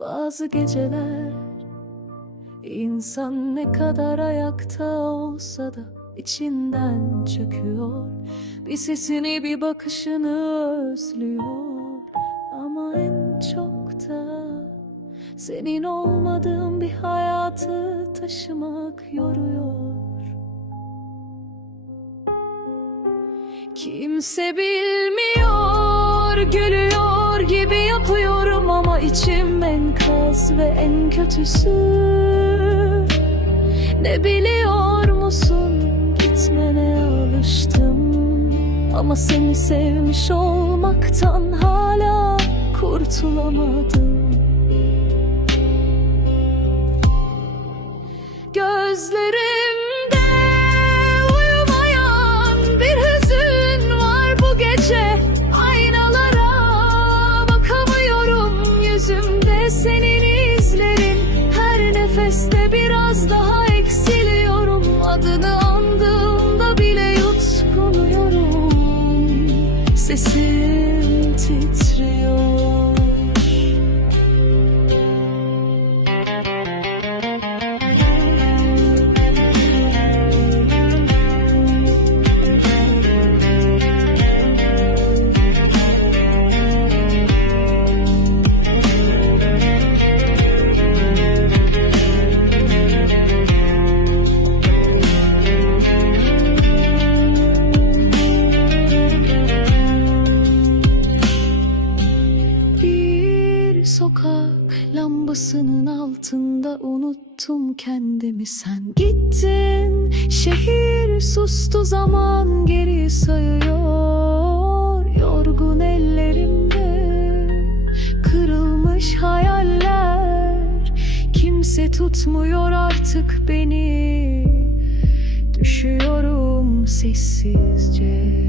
Bazı geceler insan ne kadar ayakta olsa da içinden çöküyor. Bir sesini bir bakışını özlüyor. Ama en çok da senin olmadığın bir hayatı taşımak yoruyor. Kimse bilmiyor, gülüyor gibi yapıyorum içim enkaz ve en kötüsü. Ne biliyor musun gitmene alıştım ama seni sevmiş olmaktan hala kurtulamadım. Gözlerimde 思 sokak lambasının altında unuttum kendimi. Sen gittin Şehir sustu zaman geri sayıyor. Yorgun ellerimde kırılmış hayaller. Kimse tutmuyor artık beni. Düşüyorum sessizce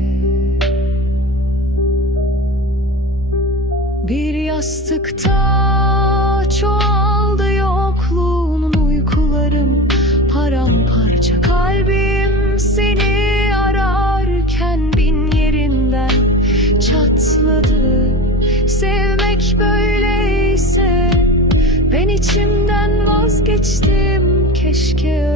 yastıkta çoğaldı yokluğun uykularım. Paramparça kalbim seni ararken bin yerinden çatladı. Sevmek böyleyse ben içimden vazgeçtim Keşke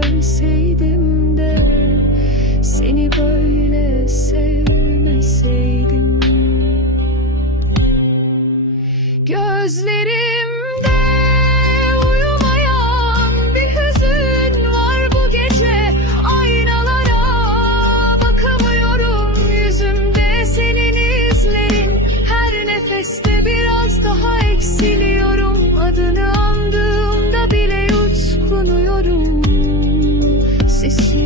existir.